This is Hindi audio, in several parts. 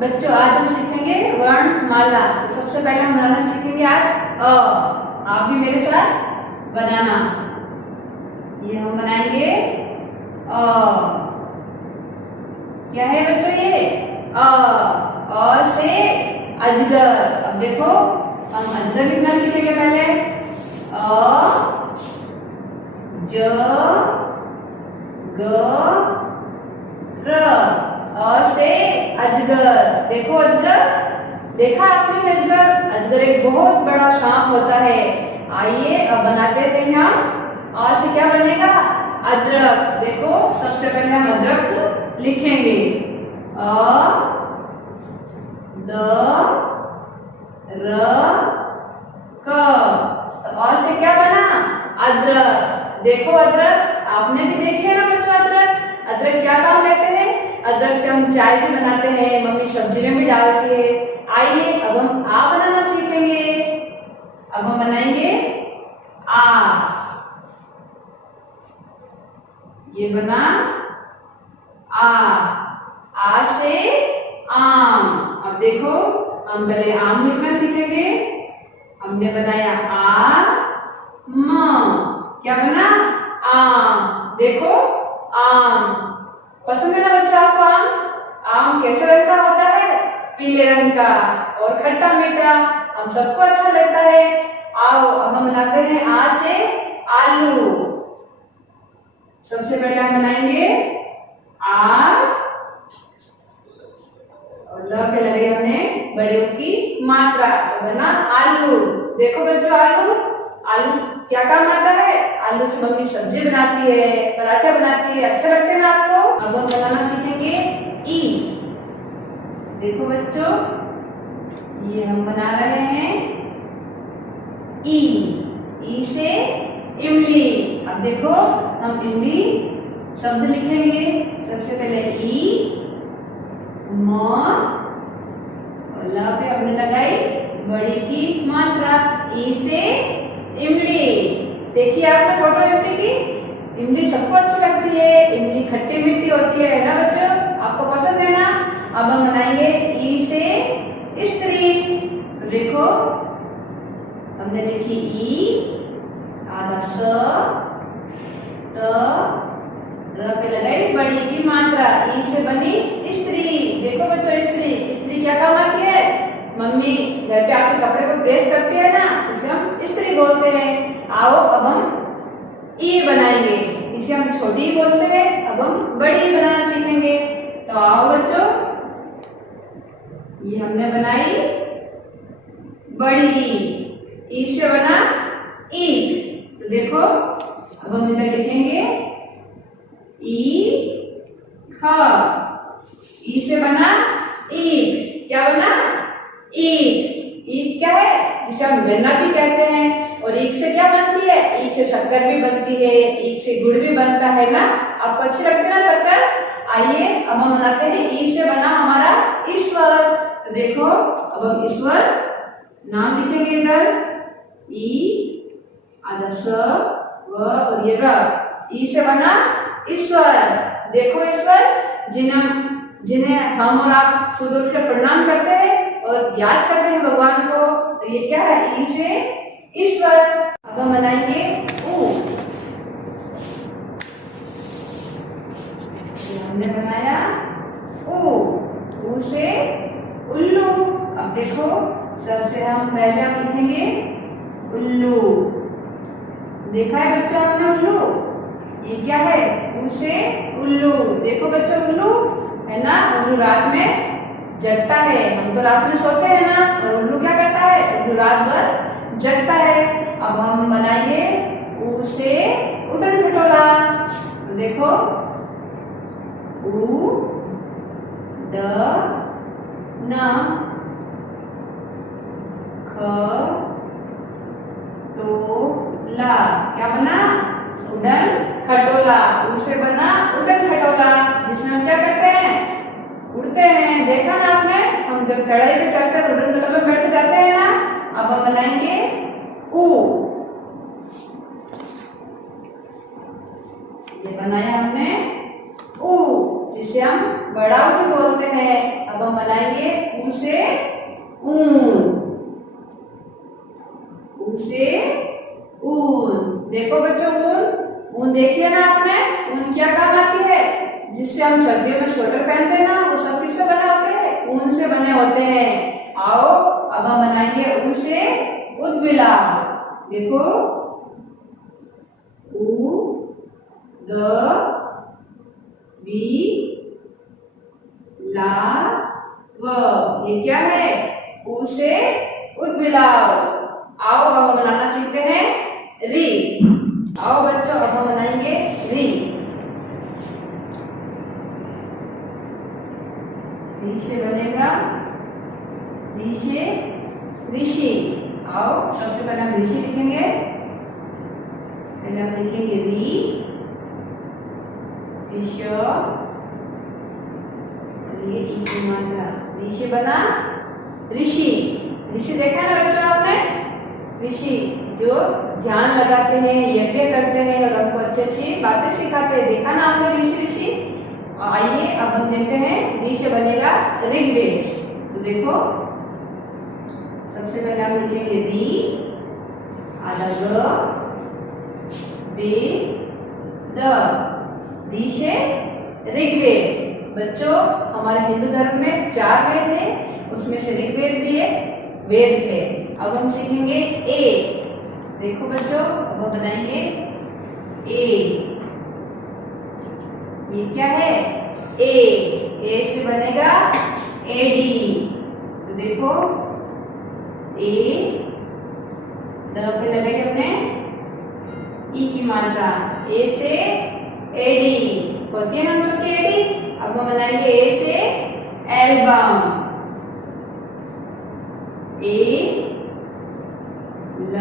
बच्चों आज हम सीखेंगे वर्णमाला। तो सबसे पहले हम बनाना सीखेंगे आज अ। आप भी मेरे साथ बनाना। ये हम बनाएंगे अ। क्या है बच्चों ये अ से अजगर। अब देखो हम अजगर लिखना सीखेंगे पहले अ ज ग र। अ से अजगर। देखो अजगर, देखा आपने अजगर? अजगर एक बहुत बड़ा सांप होता है। आइए अब बनाते हैं हम। अ से क्या बनेगा? अदरक। देखो सबसे पहले हम अदरक लिखेंगे अ द र क। तो अ से क्या बना? अदरक। देखो अदरक आपने भी देखी है ना बच्चों? अदरक, अदरक क्या काम लेते हैं? अदरक से हम चाय भी बनाते हैं, मम्मी सब्जी में भी डालती है। आइए अब हम आ बनाना सीखेंगे। अब हम बनाएंगे आ। ये बना आ से आम। अब देखो हम पहले आम लिखना सीखेंगे। हमने बनाया आ म। क्या बना? आम। देखो आम। पसंद है ना बच्चों आपको आम? आम कैसे रंग का होता है? पीले रंग का और खट्टा मीठा, हम सबको अच्छा लगता है। आओ अब हम बनाते हैं आ से आलू। सबसे पहले हम बनाएंगे आ और ल पे लगे हमने बड़े की मात्रा, तो बना आलू। देखो बच्चों आलू, आलू क्या काम आता है? आलू से मम्मी सब्जी बनाती है, पराठा बनाती है, अच्छे लगते हैं ना आपको? अब हम बनाना सीखेंगे ई। देखो बच्चों ये हम बना रहे हैं ई से इमली। अब देखो हम इमली शब्द लिखेंगे। सबसे पहले ई म और ल पे हमने लगाई बड़ी की मात्रा ई से इमली। देखिए आपने फोटो इमली की। इमली सबको अच्छी लगती है, इमली खट्टी मीठी होती है ना बच्चों? आपको पसंद है ना? अब हम बनाएंगे ई से स्त्री। तो देखो हमने लिखी ई, आधा स, त, र पे लगाई बड़ी की मात्रा, ई से बनी स्त्री। देखो बच्चों स्त्री, स्त्री क्या काम आती है? मम्मी घर पे आपके कपड़े को प्रेस करती है ना, उसे हम स्त्री बोलते हैं। आओ अब हम ई बनाएंगे। इसे हम छोटी बोलते हैं, अब हम बड़ी बनाना सीखेंगे। तो आओ बच्चों ये हमने बनाई बड़ी, ई से बना ईख। तो देखो अब हम इधर लिखेंगे ई ख। ई से बना ईख। क्या बना? ईख। ईख क्या है? जिसे हम गन्ना भी कहते हैं। और ईख से क्या बनती है? ईख से शक्कर भी बनती है, ईख से गुड़ भी बनता है ना? आपको अच्छी लगती है ना शक्कर? आइए अब हम बनाते हैं ई से बना हमारा ईश्वर। तो देखो अब हम ईश्वर नाम लिखेंगे इधर ई, आधा स, व और ये र। ई से बना ईश्वर। देखो ईश्वर जिन्हें हम और आप सुबह उठ कर प्रणाम करते हैं और याद करते हैं भगवान को, तो ये क्या है? ई से ईश्वर। अब हम बनाएंगे ऊ। हमने बनाया ऊ से उल्लू। अब देखो सबसे हम पहले हम लिखेंगे उल्लू। देखा है बच्चों आपने उल्लू? ये क्या है? ऊ से उल्लू। देखो बच्चों उल्लू है ना? उल्लू रात में जगता है। हम तो रात में सोते हैं ना, और उल्लू क्या करता है? उल्लू रात भर जगता है। अब हम बनाइए ऊ से उड़न खटोला। तो देखो ऊ ड न ख टो ला। क्या बना? उड़न खटोला। ऊ से बना उड़न खटोला, जिसमें हम क्या करते हैं? उड़ते हैं। देखा ना आपने? हम जब चढ़ाई पे चढ़ते हैं तो उड़न खटोला में बैठ जाते हैं ना? अब हम बनाएंगे ऊ। ये बनाया हमने ऊ, जिसे हम बड़ा भी बोलते हैं। अब अब हम बनाएंगे ऊ से ऊन, ऊ से ऊन। देखो बच्चों ऊन देखिए ना आपने, ऊन क्या काम आती है? जिससे हम सर्दियों में स्वेटर पहनते हैं ना, वो सब किससे बने होते हैं? ऊन से बने होते हैं। आओ अब हम बनाएंगे ऊ से उदबिलाव। देखो ऊ द बी ला व, ये क्या है? ऊ से उदबिलाव। आओ अब हम बनाना सीखते हैं री। आओ बच्चों अब हम बनाएंगे री। री से बनेगा री से ऋषि। आओ सबसे पहले हम ऋषि लिखेंगे। पहले हम लिखेंगे री, ऋष, ये ई की मात्रा। ऋषि बना ऋषि। ऋषि देखा ना बच्चों आपने? ऋषि जो ध्यान लगाते हैं, यज्ञ करते हैं और हमको अच्छी अच्छी बातें सिखाते हैं। देखा ना आपने ऋषि ऋषि? आइए अब हम देखते हैं ऋषि बनेगा ऋग्वेद। तो देखो सबसे पहले हम लिखेंगे री, आधा ग, बे, द, री से ऋग्वेद। बच्चों हमारे हिंदू धर्म में 4 वेद है, उसमें से ऋग्वेद भी एक वेद है। अब हम सीखेंगे ए। देखो बच्चों अब हम बनाएंगे ए। ये क्या है? ए से बनेगा एडी। तो देखो ए, द पे लगाई हमने ई की मात्रा। ए से एडी होती है ना हम सबकी एडी। अब हम बनाएंगे ए से एल्बम। ए ल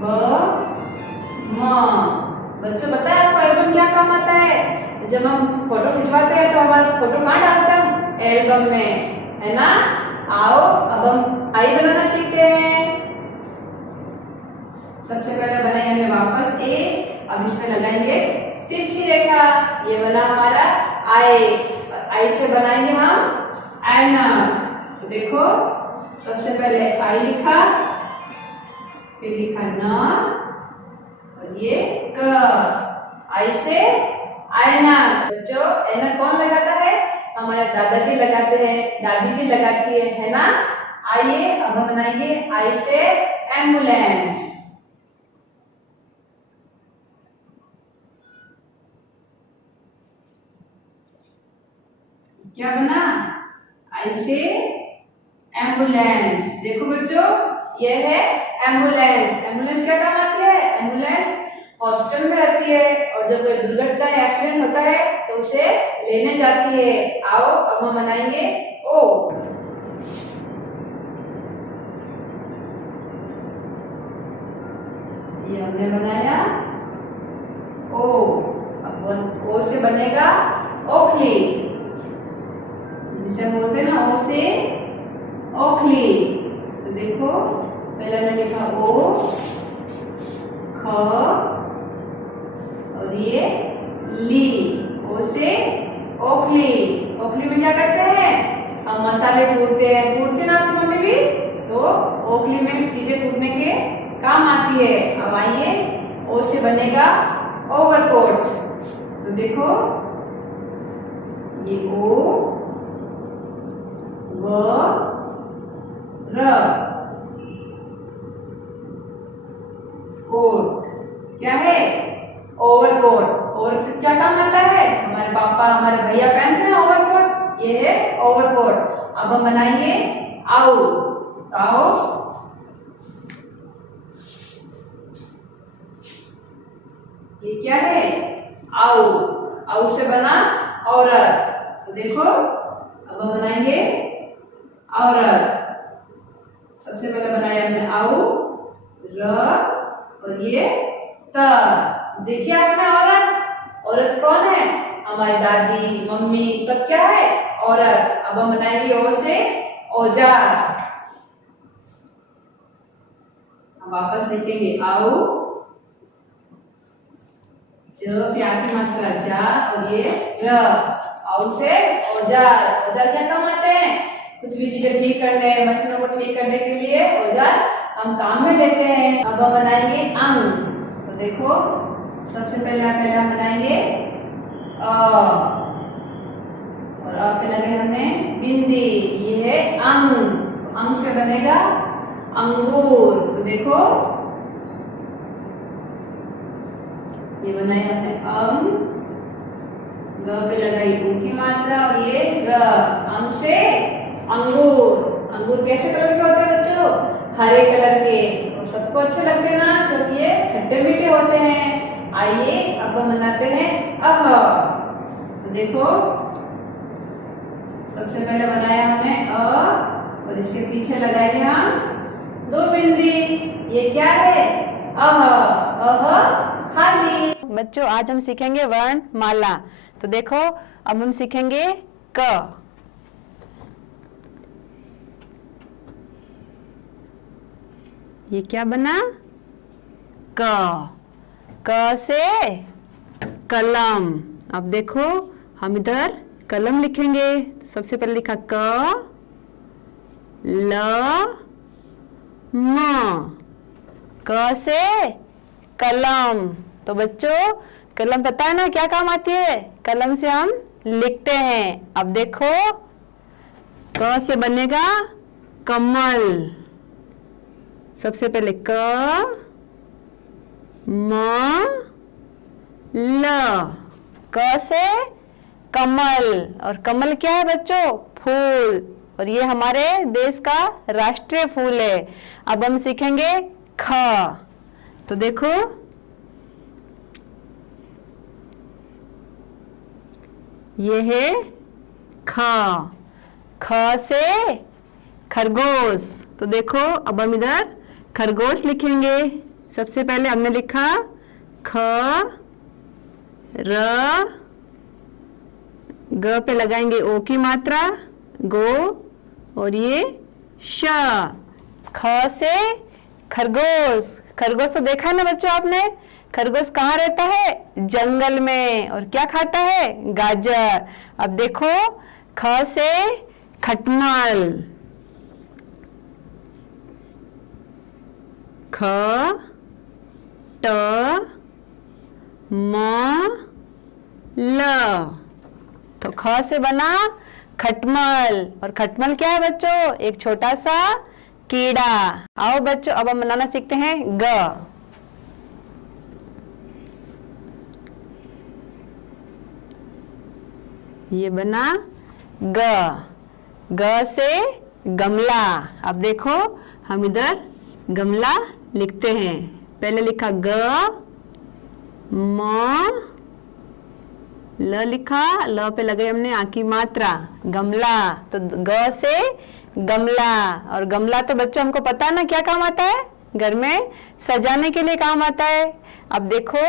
ब म। बच्चों पता है आपको एल्बम क्या काम आता है? जब हम फोटो खिंचवाते हैं तो हमारा फोटो कहाँ डालते हैं? एल्बम में, है ना? आओ अब हम आई बनाना सीखते हैं। सबसे पहले बनाई हमने वापस ए। अब इसमें लगाएंगे तिरछी रेखा। ये बना हमारा आई। आई से बनाएंगे हम ऐनक। तो देखो सबसे पहले आई लिखा, फिर लिखा न, और ये क। आई से ऐनक। बच्चों ऐनक कौन लगाता है? हमारे दादाजी लगाते हैं, दादी जी लगाती है ना? आइए अब हम बनाएंगे आई से एम्बुलेंस। क्या बना? आई से एम्बुलेंस। देखो बच्चों ये है एम्बुलेंस। एम्बुलेंस क्या काम आती है? एम्बुलेंस हॉस्पिटल में रहती है और जब कोई दुर्घटना या एक्सीडेंट होता है तो उसे लेने जाती है। आओ अब हम बनाएंगे ओ। ये हमने बनाया ओ। अब ओ से बनेगा ओखली। जिसे बोलते हैं ना ओ से ओखली। तो देखो पहले मैंने लिखा ओ, ख, और ये ली। ओ से ओखली। ओखली में क्या करते हैं? हम मसाले कूटते हैं। कूटते ना आपकी मम्मी भी? तो ओखली में चीजें कूटने के काम आती है। अब आइए ओ से बनेगा ओवरकोट। तो देखो ये ओ व र, कोट। क्या है? ओवरकोट। और क्या काम आता है? हमारे पापा हमारे भैया पहनते हैं ओवरकोट। ये है ओवरकोट। अब हम बनाएंगे आओ। तो आओ ये क्या है? आओ। आओ से बना औरत। तो देखो अब हम बनाएंगे औरत। सबसे पहले बनाया हमने आओ, र, और ये त। देखिए आपने औरत। औरत कौन है? हमारी दादी मम्मी सब क्या है? औरत। अब हम बनाएंगे ओ से औजार। हम वापस लिखेंगे आओ, ज प्यार की मात्रा जा, और ये र। औ से औजार। औजार क्या काम आते हैं? कुछ भी चीजें ठीक करने, मशीनों को ठीक करने के लिए औजार हम काम में लेते हैं। अब हम बनाएंगे अंग। तो देखो सबसे पहले हम बनाएंगे अ, और अ पे लगे हमने बिंदी। ये है अंग। अंग से बनेगा अंगूर। तो देखो ये बनाए हमने अंग, ग पे लगाई ऊ की मात्रा और ये र। अंग से अंगूर। अंगूर कैसे कलर के होते हैं बच्चों? हरे कलर के। और सबको अच्छे लगते हैं ना, क्योंकि ये खट्टे मीठे होते हैं। आइए अब हम बनाते हैं अह। तो देखो सबसे पहले बनाया हमने अ और इसके पीछे लगाएंगे हम दो बिंदी। ये क्या है? अह। अह खाली। बच्चों आज हम सीखेंगे वर्ण माला। तो देखो अब हम सीखेंगे क। ये क्या बना? क। क से कलम। अब देखो हम इधर कलम लिखेंगे। सबसे पहले लिखा क ल म। क से कलम। तो बच्चों कलम पता है ना क्या काम आती है? कलम से हम लिखते हैं। अब देखो क से बनेगा कमल। सबसे पहले क म ल। क से कमल। और कमल क्या है बच्चों? फूल। और ये हमारे देश का राष्ट्रीय फूल है। अब हम सीखेंगे ख। तो देखो ये है ख। ख से खरगोश। तो देखो अब हम इधर खरगोश लिखेंगे। सबसे पहले हमने लिखा ख र, ग पे लगाएंगे ओ की मात्रा गो और ये श। ख से खरगोश। खरगोश तो देखा है ना बच्चों आपने? खरगोश कहाँ रहता है? जंगल में। और क्या खाता है? गाजर। अब देखो ख से खटमल। ख ट म ल। तो ख से बना खटमल। और खटमल क्या है बच्चों? एक छोटा सा कीड़ा। आओ बच्चों अब हम बनाना सीखते हैं ग। ये बना ग। ग से गमला। अब देखो हम इधर गमला लिखते हैं। पहले लिखा ग म ल लिखा, ल पे लगे हमने आ की मात्रा गमला। तो ग से गमला। और गमला तो बच्चों हमको पता है ना क्या काम आता है? घर में सजाने के लिए काम आता है। अब देखो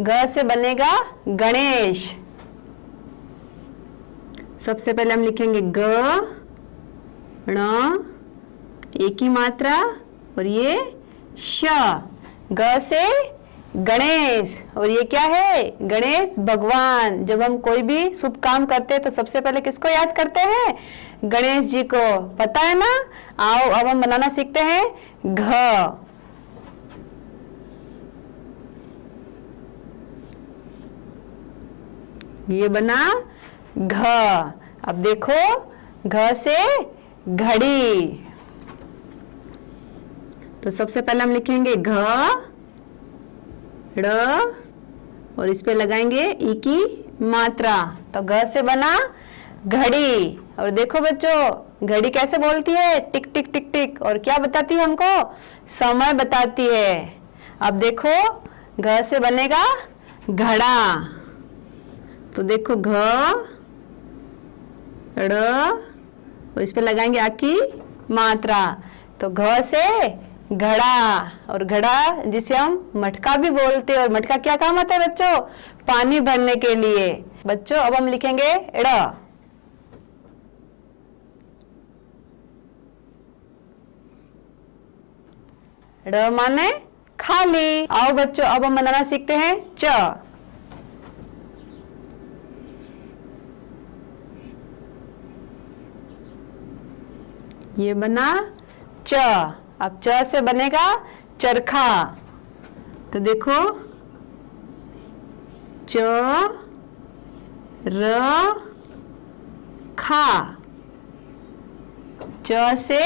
ग से बनेगा गणेश। सबसे पहले हम लिखेंगे ग ण एक ही मात्रा और ये श। ग से गणेश। और ये क्या है? गणेश भगवान। जब हम कोई भी शुभ काम करते हैं तो सबसे पहले किसको याद करते हैं? गणेश जी को। पता है ना? आओ अब हम बनाना सीखते हैं घ। ये बना घ। अब देखो घ से घड़ी। तो सबसे पहले हम लिखेंगे घ ड़ और इस पे लगाएंगे ई की मात्रा। तो घ से बना घड़ी। और देखो बच्चों घड़ी कैसे बोलती है? टिक टिक टिक टिक। और क्या बताती है हमको? समय बताती है। अब देखो घ से बनेगा घड़ा। तो देखो घ ड़ और इस पे लगाएंगे आ की मात्रा। तो घ से घड़ा। और घड़ा जिसे हम मटका भी बोलते हैं। और मटका क्या काम आता है बच्चों? पानी भरने के लिए। बच्चों अब हम लिखेंगे ड़। ड़ माने खाली। आओ बच्चों अब हम बनाना सीखते हैं च। ये बना च। अब च से बनेगा चरखा। तो देखो च र खा। च से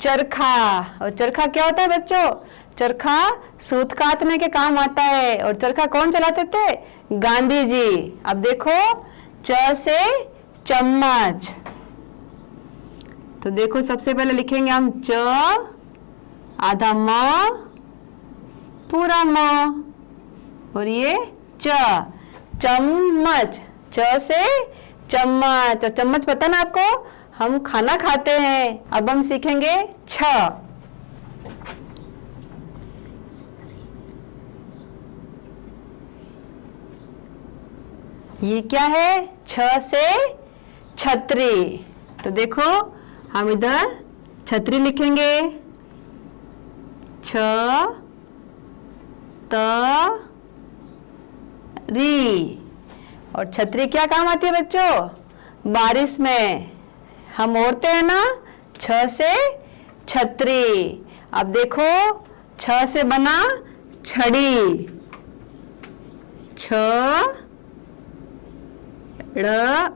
चरखा। और चरखा क्या होता है बच्चों? चरखा सूत काटने के काम आता है। और चरखा कौन चलाते थे? गांधी जी। अब देखो च से चम्मच। तो देखो सबसे पहले लिखेंगे हम च आधा म पूरा म और ये च चम्मच। च से चम्मच। और चम्मच पता ना आपको? हम खाना खाते हैं। अब हम सीखेंगे छ। ये क्या है? छ से छतरी। तो देखो हम इधर छतरी लिखेंगे छ त री। और छतरी क्या काम आती है बच्चों? बारिश में हम ओढ़ते हैं ना। छ से छतरी। अब देखो छ से बना छड़ी। छ ड़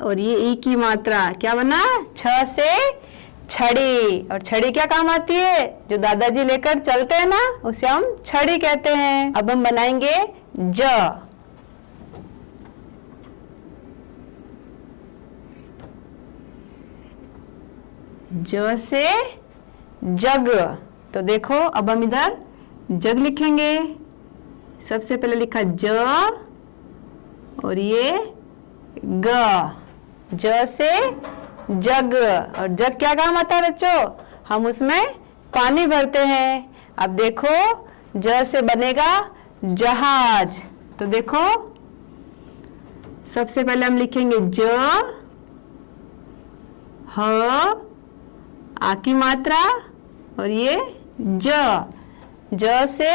और ये ई की मात्रा क्या बना? छ से छड़ी। और छड़ी क्या काम आती है? जो दादाजी लेकर चलते हैं ना, उसे हम छड़ी कहते हैं। अब हम बनाएंगे ज। ज से जग। तो देखो अब हम इधर जग लिखेंगे। सबसे पहले लिखा ज और ये ग। ज से जग। और जग क्या काम आता है बच्चों? हम उसमें पानी भरते हैं। अब देखो ज से बनेगा जहाज। तो देखो सबसे पहले हम लिखेंगे ज ह आ की मात्रा और ये ज। ज से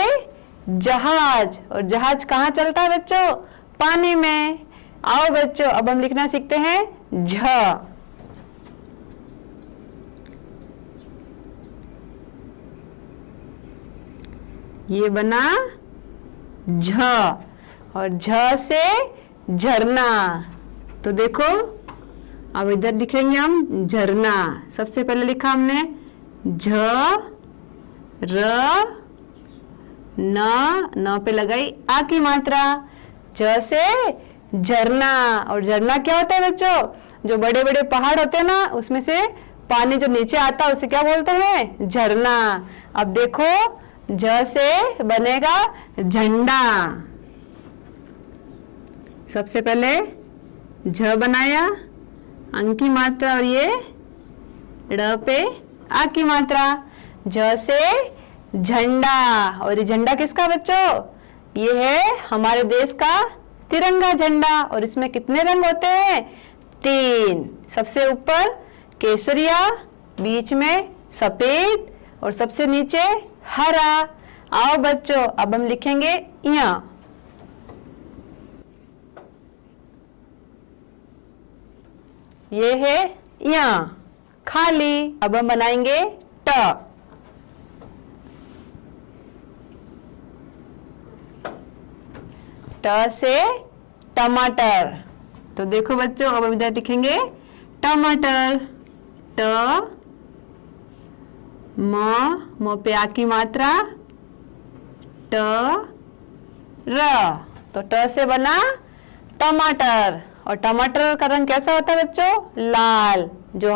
जहाज। और जहाज कहाँ चलता है बच्चों? पानी में। आओ बच्चों अब हम लिखना सीखते हैं झ। ये बना झ। और झ से झरना। तो देखो अब इधर लिखेंगे हम झरना। सबसे पहले लिखा हमने झ र न पे लगाई आ की मात्रा। झ से झरना। और झरना क्या होता है बच्चों? जो बड़े बड़े पहाड़ होते हैं ना, उसमें से पानी जो नीचे आता है उसे क्या बोलते हैं? झरना। अब देखो झ से बनेगा झंडा। सबसे पहले झ बनाया अंक की मात्रा और ये ड़ पे आ की मात्रा। झ से झंडा। और ये झंडा किसका बच्चों? ये है हमारे देश का तिरंगा झंडा। और इसमें कितने रंग होते हैं? 3। सबसे ऊपर केसरिया, बीच में सफेद और सबसे नीचे हरा। आओ बच्चों अब हम लिखेंगे यहाँ। ये है यहाँ खाली। अब हम बनाएंगे ट। ट से टमाटर। तो देखो बच्चों अब हम इधर लिखेंगे टमाटर। ट म पे आ की मात्रा ट र। तो ट से बना टमाटर। और टमाटर का रंग कैसा होता है बच्चों? लाल। जो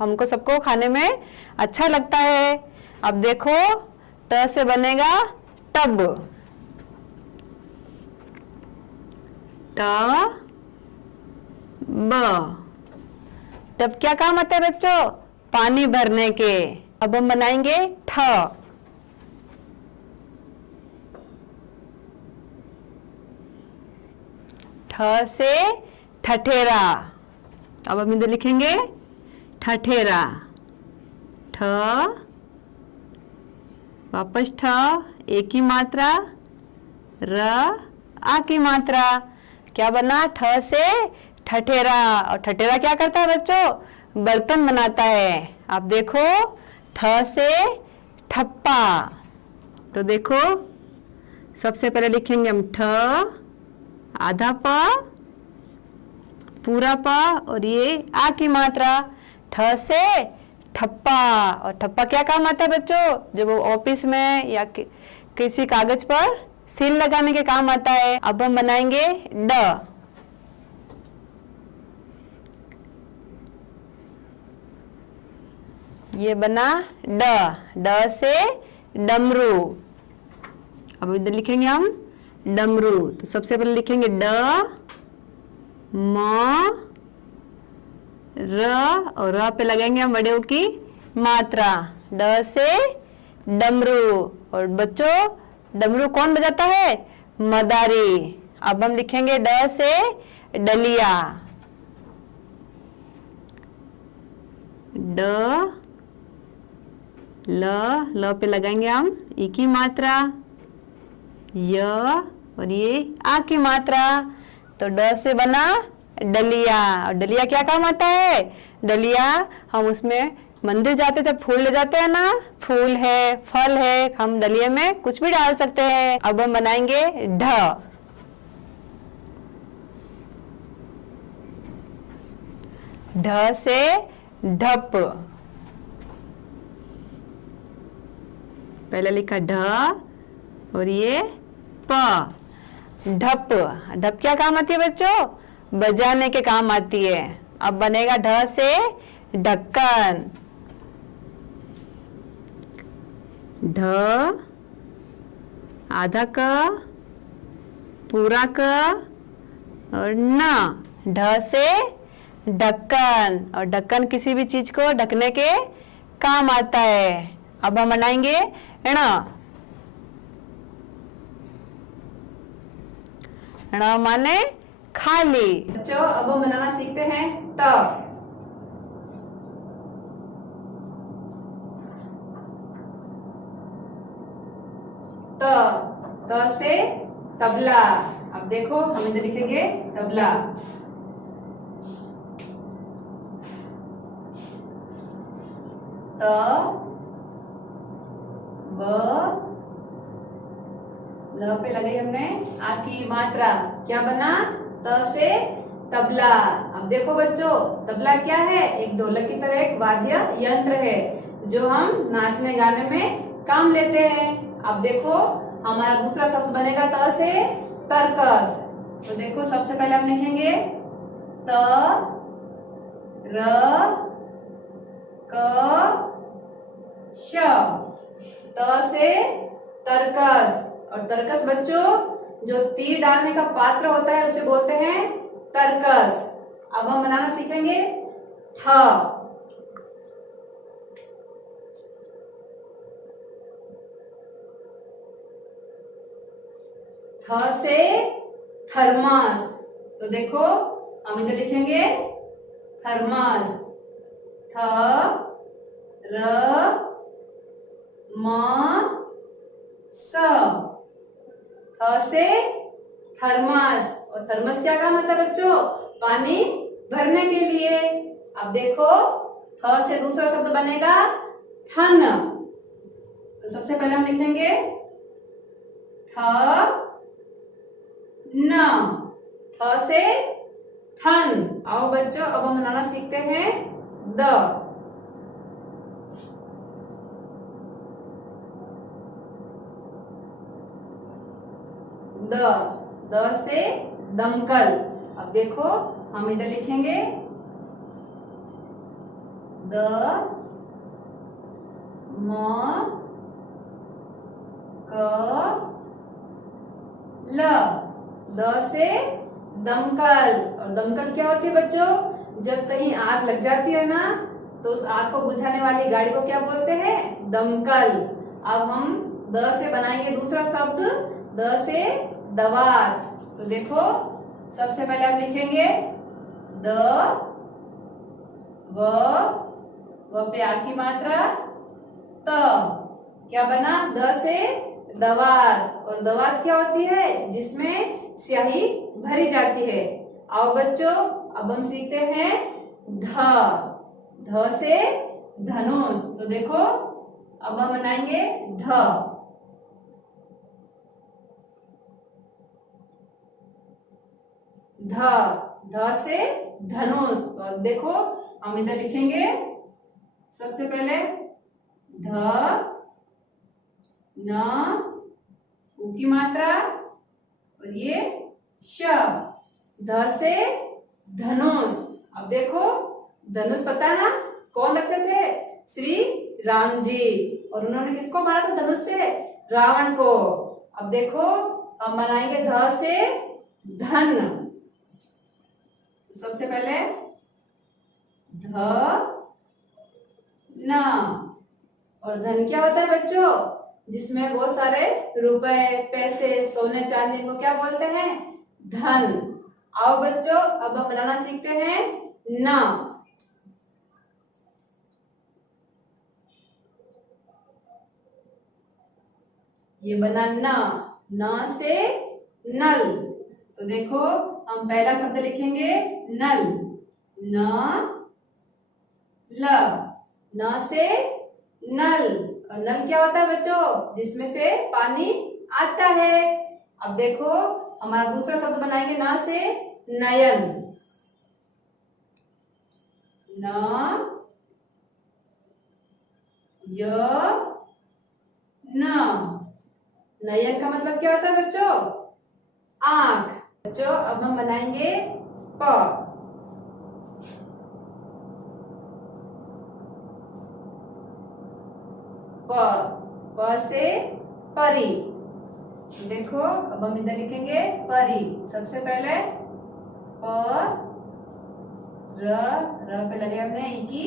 हमको सबको खाने में अच्छा लगता है। अब देखो ट से बनेगा टब। ट ब। टब क्या काम आता है बच्चों? पानी भरने के। अब हम बनाएंगे ठ। ठ से ठठेरा। अब हम इधर लिखेंगे ठठेरा। ठ वापस ठ एक ही मात्रा र आ की मात्रा। क्या बना? ठ से ठठेरा। और ठठेरा क्या करता है बच्चों? बर्तन बनाता है। अब देखो ठ से ठप्पा। तो देखो सबसे पहले लिखेंगे हम ठ, आधा प, पूरा प और ये आ की मात्रा। ठ से ठप्पा। और ठप्पा क्या काम आता है बच्चों? जब वो ऑफिस में या किसी कागज पर सील लगाने के काम आता है। अब हम बनाएंगे ड। ये बना ड। ड से डमरू। अब इधर लिखेंगे हम डमरू। तो सबसे पहले लिखेंगे ड, म, र और र पे लगाएंगे हम बड़े की मात्रा। ड से डमरू। और बच्चों डमरू कौन बजाता है? मदारी। अब हम लिखेंगे ड से डलिया। ड, ल पे लगाएंगे हम ई की मात्रा, य और ये आ की मात्रा। तो ड से बना डलिया। और डलिया क्या काम आता है? डलिया हम उसमें मंदिर जाते जब फूल ले जाते हैं ना, फूल है, फल है, हम डलिया में कुछ भी डाल सकते हैं। अब हम बनाएंगे ढ। ढ से ढप। पहले लिखा ढ और ये प। ढप। ढप क्या काम आती है बच्चों? बजाने के काम आती है। अब बनेगा ढ से ढक्कन। ढ, आधा क, पूरा क और न। ढ से ढक्कन। और ढक्कन किसी भी चीज को ढकने के काम आता है। अब हम बनाएंगे ण। ण माने खाली। बच्चों अब हम बनाना सीखते हैं त। त से तबला। अब देखो हम इधर लिखेंगे तबला। त, ब, ल पे लगे हमने आ की मात्रा। क्या बना? त से तबला। अब देखो बच्चों तबला क्या है? एक ढोलक की तरह एक वाद्य यंत्र है जो हम नाचने गाने में काम लेते हैं। अब देखो हमारा दूसरा शब्द बनेगा त से तरकस। तो देखो सबसे पहले हम लिखेंगे त, र, क, श। त से तरकस। और तरकस बच्चों जो तीर डालने का पात्र होता है उसे बोलते हैं तरकस। अब हम बनाना सीखेंगे थ। थ से थर्मस। तो देखो हम इधर लिखेंगे थर्मस। थ, र, म, स। थ से थर्मस। और थर्मस क्या काम आता है बच्चों? पानी भरने के लिए। अब देखो थ से दूसरा शब्द बनेगा थन। तो सबसे पहले हम लिखेंगे थ, न। थ से थन। आओ बच्चों अब हम बनाना सीखते हैं द। द से दमकल। अब देखो हम इधर लिखेंगे द, म, क, ल। द से दमकल। और दमकल क्या होती है बच्चों? जब कहीं आग लग जाती है ना तो उस आग को बुझाने वाली गाड़ी को क्या बोलते हैं? दमकल। अब हम द से बनाएंगे दूसरा शब्द द से दवात। तो देखो सबसे पहले हम लिखेंगे द, व पे आ की मात्रा, त। क्या बना? द से दवात। और दवात क्या होती है? जिसमें स्याही भरी जाती है। आओ बच्चों अब हम सीखते हैं ध। ध से धनुष। तो देखो अब हम बनाएंगे ध। ध, ध से धनुष। तो अब देखो हम इधर लिखेंगे सबसे पहले ध, न, उ की मात्रा और ये श। ध से धनुष। अब देखो धनुष पता ना कौन रखते थे? श्री राम जी। और उन्होंने किसको मारा था धनुष से? रावण को। अब देखो हम बनाएंगे ध से धन। सबसे पहले ध न। और धन क्या होता है बच्चों? जिसमें बहुत सारे रुपए, पैसे, सोने चांदी को क्या बोलते हैं? धन। आओ बच्चों अब हम बनाना सीखते हैं न। ये बना न। न से नल। तो देखो हम पहला शब्द लिखेंगे नल। न ल। न से नल। और नल क्या होता है बच्चों? जिसमें से पानी आता है। अब देखो हमारा दूसरा शब्द बनाएंगे न से नयन। न य न। नयन का मतलब क्या होता है बच्चों? आंख। बच्चों अब हम बनाएंगे प। प, प से परी। देखो अब हम इधर लिखेंगे परी। सबसे पहले प, र पे लगे हमने ई की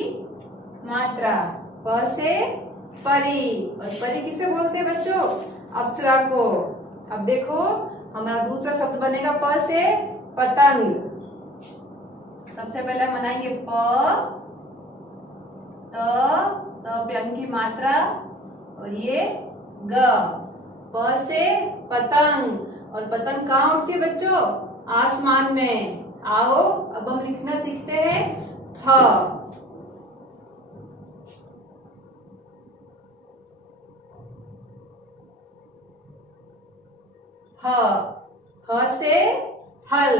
मात्रा। प से परी। और परी किसे बोलते हैं बच्चों? अप्सरा को। अब देखो हमारा दूसरा शब्द बनेगा प से पतंग। सबसे पहले हम बनाएंगे प, त पे अंग की मात्रा और ये ग। प से पतंग। और पतंग कहाँ उड़ती है बच्चों? आसमान में। आओ अब हम लिखना सीखते हैं फ। फ, फ से फल।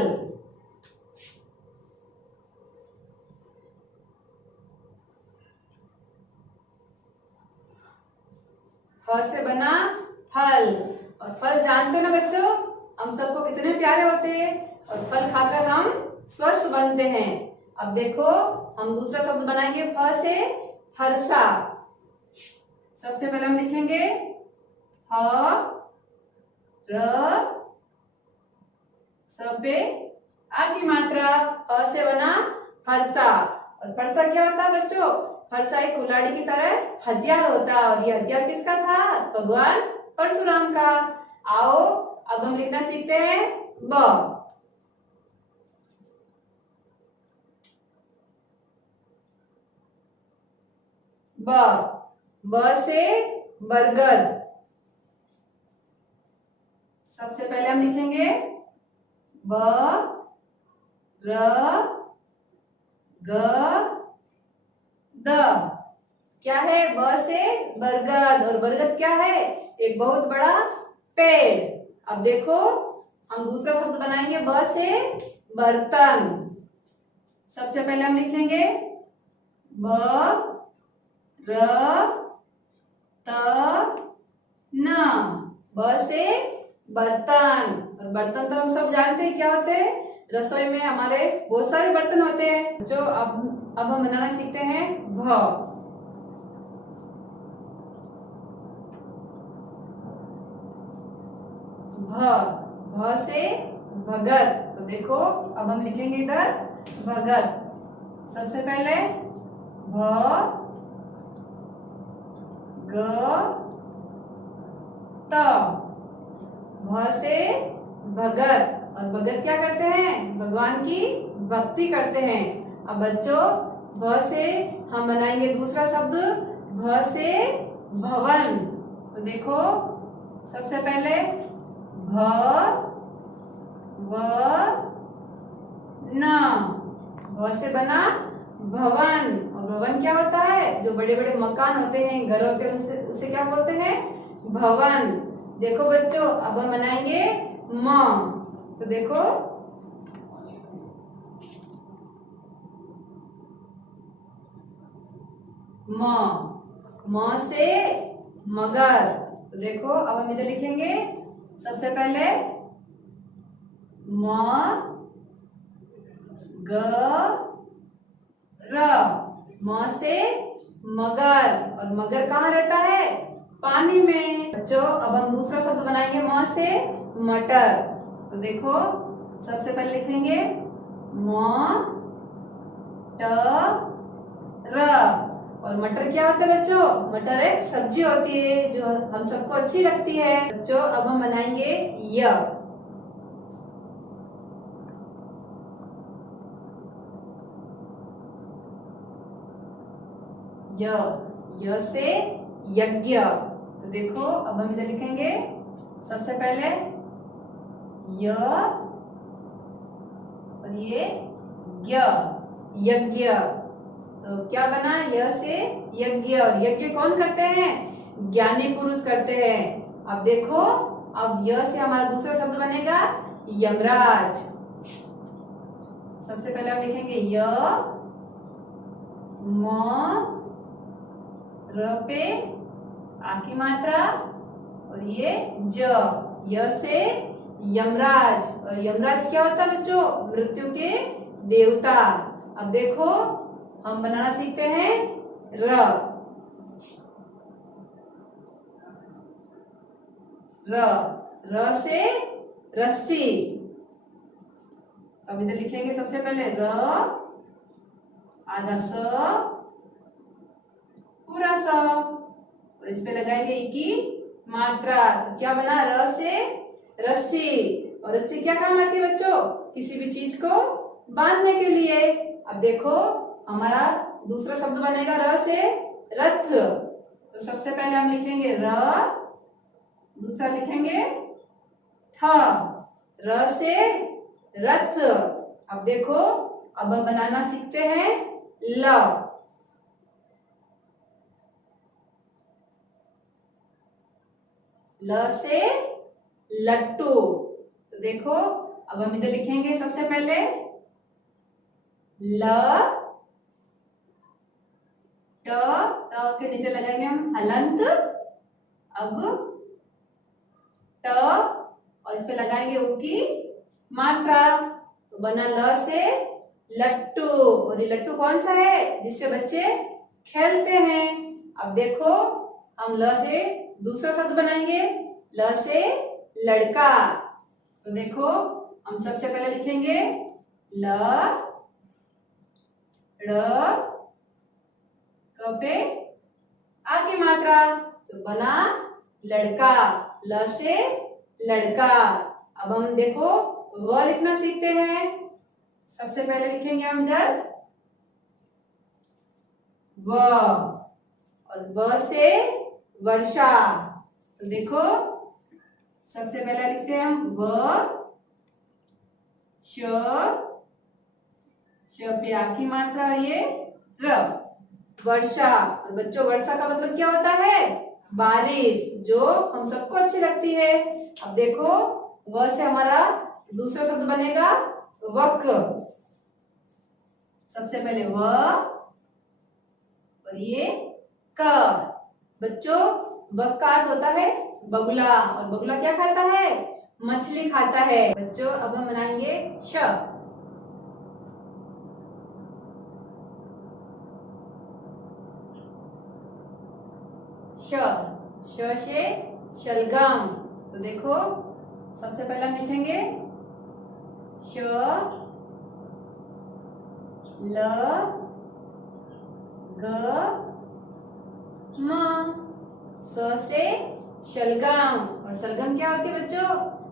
फ से बना फल। और फल जानते हो ना बच्चों, हम सबको कितने प्यारे होते हैं। और फल खाकर हम स्वस्थ बनते हैं। अब देखो हम दूसरा शब्द बनाएंगे फ से फरसा। सबसे पहले हम लिखेंगे फ, र, स पे आ की मात्रा। फ से बना फरसा। और फरसा क्या होता है बच्चों? फरसा एक कुल्हाड़ी की तरह हथियार होता है। और ये हथियार किसका था? भगवान परशुराम का। आओ अब हम लिखना सीखते हैं ब। ब, ब से बरगद। सबसे पहले हम लिखेंगे ब, र, ग, द। क्या है? ब से बरगद। और बरगद क्या है? एक बहुत बड़ा पेड़। अब देखो हम दूसरा शब्द बनाएंगे ब से बर्तन। सबसे पहले हम लिखेंगे ब, र, त, न। ब से बर्तन। और बर्तन तो हम सब जानते हैं क्या होते हैं। रसोई में हमारे बहुत सारे बर्तन होते हैं। जो अब हम बनाना सीखते हैं भ। भ, भ से भगत। तो देखो अब हम लिखेंगे इधर भगत। सबसे पहले भ, ग, त। भ से भगत। और भगत क्या करते हैं? भगवान की भक्ति करते हैं। अब बच्चों भ से हम बनाएंगे दूसरा शब्द भ से भवन। तो देखो सबसे पहले भ, व, न। भ से बना भवन। और भवन क्या होता है? जो बड़े बड़े मकान होते हैं, घर होते हैं, उसे उसे क्या बोलते हैं? भवन। देखो बच्चों, अब हम बनाएंगे म। तो देखो, म से मगर। तो देखो, अब हम इधर लिखेंगे सबसे पहले म ग र। म से मगर, और मगर कहाँ रहता है? पानी में। बच्चों, अब हम दूसरा शब्द बनाएंगे म से मटर। तो देखो, सबसे पहले लिखेंगे म ट र। और मटर क्या होता है बच्चों? मटर एक सब्जी होती है जो हम सबको अच्छी लगती है। बच्चों, अब हम बनाएंगे य। य से यज्ञ। तो देखो, अब हम इधर लिखेंगे सबसे पहले य और ये ज्ञ, यज्ञ। तो क्या बना? य से यज्ञ। और यज्ञ कौन करते हैं? ज्ञानी पुरुष करते हैं। अब देखो, अब य से हमारा दूसरा शब्द बनेगा यमराज। सबसे पहले हम लिखेंगे य, म, र पे आ की मात्रा और ये ज। य से यमराज। और यमराज क्या होता है बच्चों? मृत्यु के देवता। अब देखो, हम बनाना सीखते हैं र। र से रस्सी। अब इधर लिखेंगे सबसे पहले र, आधा स, पूरा स, और इस पे लगाएंगे ई की मात्रा। तो क्या बना? र से रस्सी। और रस्सी क्या काम आती है बच्चों? किसी भी चीज को बांधने के लिए। अब देखो, हमारा दूसरा शब्द बनेगा र से रथ। तो सबसे पहले हम लिखेंगे र, दूसरा लिखेंगे थ। र से रथ। अब देखो, अब हम बनाना सीखते हैं ल। ल से लट्टू। तो देखो, अब हम इधर लिखेंगे सबसे पहले ल, ट, त के नीचे लगाएंगे हम हलंत। अब ट, और इस पे लगाएंगे उ की मात्रा। तो बना ल से लट्टू। और ये लट्टू कौन सा है? जिससे बच्चे खेलते हैं। अब देखो, हम ल से दूसरा शब्द बनाएंगे ल से लड़का। तो देखो, हम सबसे पहले लिखेंगे ल, ड़, क पे आ की मात्रा। तो बना लड़का। ल से लड़का। अब हम देखो व लिखना सीखते हैं। सबसे पहले लिखेंगे हम इधर व, और व से वर्षा। तो देखो, सबसे पहले लिखते हैं हम व, श पे आ की मात्रा, ये र, वर्षा। और बच्चों, वर्षा का मतलब क्या होता है? बारिश, जो हम सबको अच्छी लगती है। अब देखो, व से हमारा दूसरा शब्द बनेगा वक। सबसे पहले व और ये क। बच्चों, वक का अर्थ होता है बगुला। और बगुला क्या खाता है? मछली खाता है। बच्चों, अब हम बनाएंगे श। श से शलगम। तो देखो, सबसे पहले हम लिखेंगे श, ल, ग, म। स से शलगम। और शलगम क्या होती है बच्चों?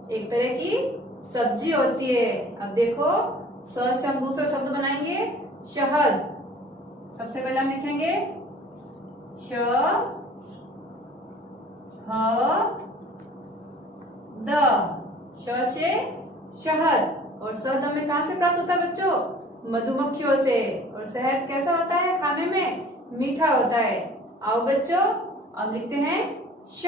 एक तरह की सब्जी होती है। अब देखो, स से हम दूसरा शब्द बनाएंगे शहद। सबसे पहले हम लिखेंगे श, ह, द। श से शहद। और शहद हमें कहां से प्राप्त होता है बच्चों? मधुमक्खियों से। और शहद कैसा होता है खाने में? मीठा होता है। आओ बच्चों, अब लिखते हैं श।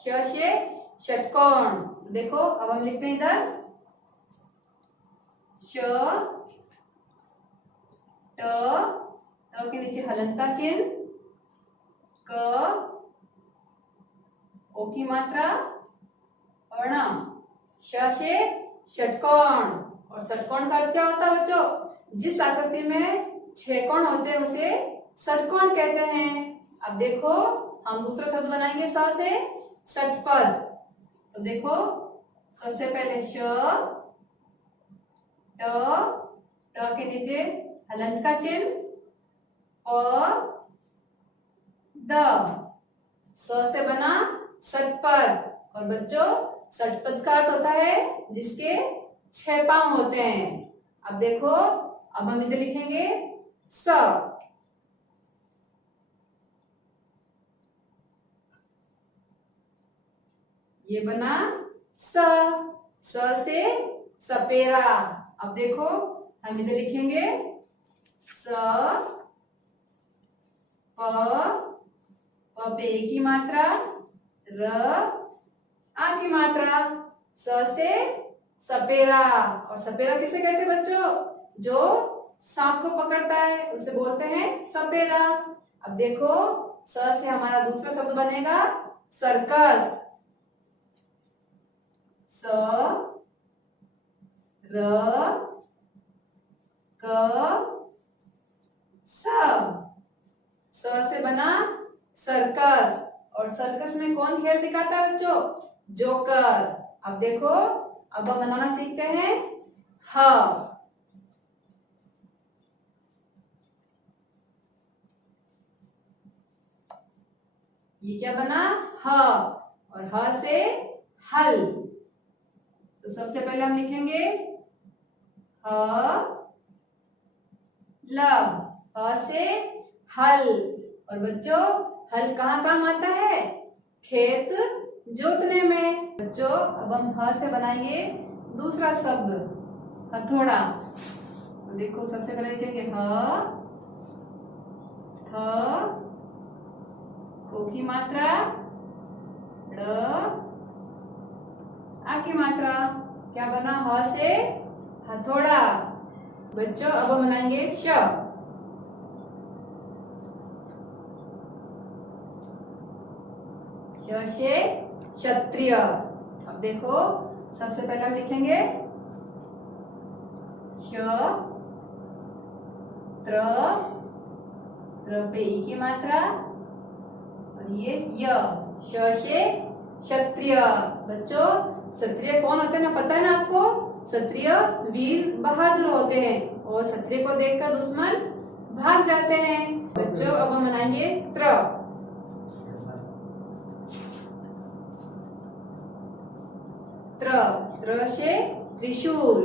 श से षटकोण। तो देखो अब हम लिखते हैं इधर श, ट के नीचे हलंत का चिन्ह, क, ओ की मात्रा और ण। श से षटकोण। और षटकोण का अर्थ क्या होता है बच्चों? जिस आकृति में 6 कोण होते हैं उसे षटकोण कहते हैं। अब देखो हम दूसरा शब्द बनाएंगे स से षटपद। तो देखो सबसे पहले श, ट के नीचे हलंत का चिन्ह, प, द। स से बना षटपद। और बच्चों षटपद का अर्थ होता है जिसके 6 पांव होते हैं। अब देखो अब हम इधर लिखेंगे स। ये बना स। स से सपेरा। अब देखो हम इधर लिखेंगे स, प पे ए की मात्रा, र, आ की मात्रा। स से सपेरा। और सपेरा किसे कहते हैं बच्चों? जो सांप को पकड़ता है उसे बोलते हैं सपेरा। अब देखो स से हमारा दूसरा शब्द बनेगा सर्कस। स, र, क, स। स से बना सर्कस। और सर्कस में कौन खेल दिखाता है बच्चों? जोकर। अब देखो अब हम बनाना सीखते हैं ह। ये क्या बना? ह। और ह से हल। तो सबसे पहले हम लिखेंगे ह, ल। ह से हल। और बच्चों हल कहाँ काम आता है? खेत जोतने में। बच्चों अब हम ह से बनाएंगे दूसरा शब्द हथौड़ा। तो देखो सबसे पहले लिखेंगे ह, थ, ओ की मात्रा, ड़, आ की मात्रा। क्या बना? ह से हथौड़ा। बच्चों अब हम बनाएंगे श। श से क्षत्रिय। अब देखो सबसे पहले हम लिखेंगे श, त्र पे ई की मात्रा और ये य। श से क्षत्रिय। बच्चों क्षत्रिय कौन होते हैं ना पता है ना आपको? क्षत्रिय वीर बहादुर होते हैं और क्षत्रिय को देखकर दुश्मन भाग जाते हैं। बच्चों अब हम बनाएंगे त्र। त्र से त्रिशूल।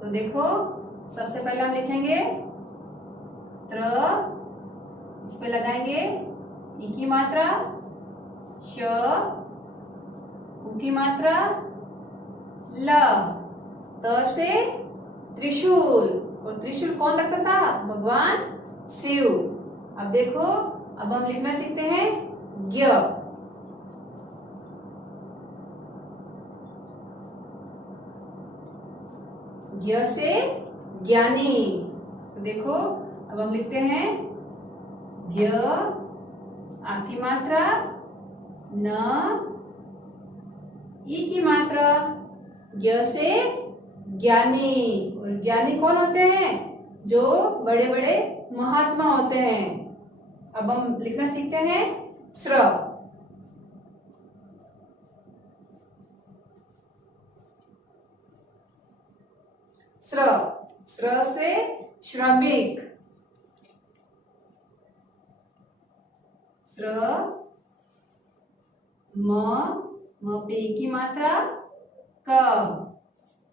तो देखो सबसे पहले हम लिखेंगे त्र, इस पे लगाएंगे ई की मात्रा, श, उ की मात्रा, ल। त से त्रिशूल। और त्रिशूल कौन रखता था? भगवान शिव। अब देखो अब हम लिखना सीखते हैं ज्ञ। ज्ञ से ज्ञानी। तो देखो अब हम लिखते हैं ज्ञ, आ की मात्रा, न, ई की मात्रा। ज्ञ से ज्ञानी। और ज्ञानी कौन होते हैं? जो बड़े बड़े महात्मा होते हैं। अब हम लिखना सीखते हैं श्र। श्र। श्र से श्रमिक। श्र, म पे ई की मात्रा, क।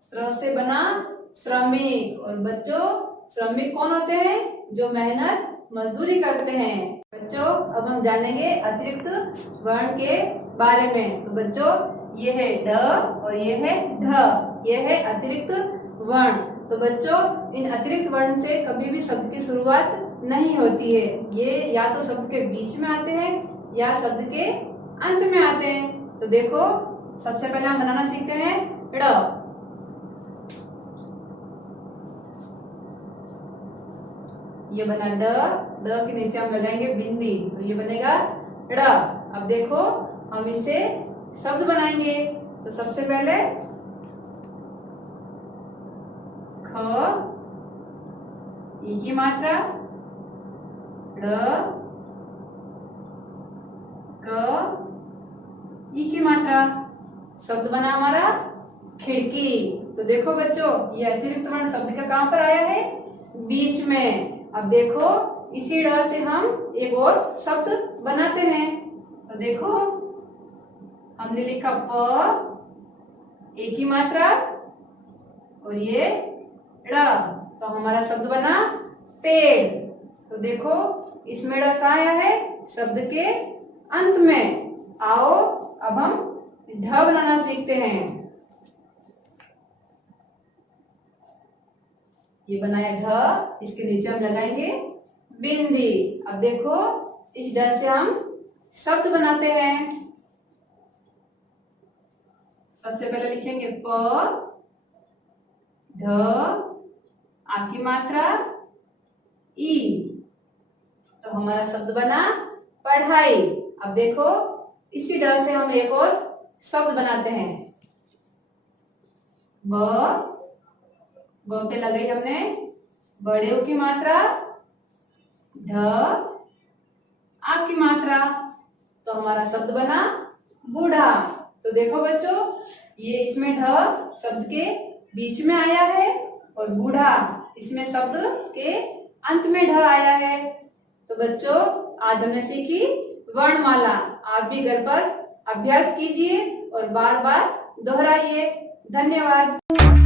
श्र से बना श्रमिक। और बच्चों श्रमिक कौन होते हैं? जो मेहनत मजदूरी करते हैं। बच्चों अब हम जानेंगे अतिरिक्त वर्ण के बारे में। तो बच्चों ये है ड और ये है ढ, ये है अतिरिक्त वर्ण। तो बच्चों इन अतिरिक्त वर्ण से कभी भी शब्द की शुरुआत नहीं होती है। ये या तो शब्द के बीच में आते हैं या शब्द के अंत में आते हैं। तो देखो सबसे पहले हम बनाना सीखते हैं ड़। ये बना ड, ड के नीचे हम लगाएंगे बिंदी, तो ये बनेगा ड़। अब देखो हम इसे शब्द बनाएंगे। तो सबसे पहले ख, ई की मात्रा, ड़, क, ई की मात्रा, शब्द बना हमारा खिड़की। तो देखो बच्चों ये अतिरिक्त वर्ण शब्द का कहां पर आया है? बीच में। अब देखो इसी ड़ से हम एक और शब्द बनाते हैं। तो देखो हमने लिखा प, ए की मात्रा और ये ड़, तो हमारा शब्द बना पेड़। तो देखो इसमें ड़ कहाँ आया है? शब्द के अंत में। आओ अब हम ढ बनाना सीखते हैं। ये बनाया ढ, इसके नीचे हम लगाएंगे बिंदी। अब देखो इस ढ से हम शब्द बनाते हैं। सबसे पहले लिखेंगे प, ढ, आ की मात्रा, ई, तो हमारा शब्द बना पढ़ाई। अब देखो इसी ढ से हम एक और शब्द बनाते हैं। ब, ब पे लगाई हमने बड़े ऊ की मात्रा, ढ, आ की मात्रा, तो हमारा शब्द बना बूढ़ा। तो देखो बच्चों ये इसमें ढ शब्द के बीच में आया है और बूढ़ा इसमें शब्द के अंत में ढ आया है। तो बच्चों आज हमने सीखी वर्णमाला। आप भी घर पर अभ्यास कीजिए और बार बार दोहराइए। धन्यवाद।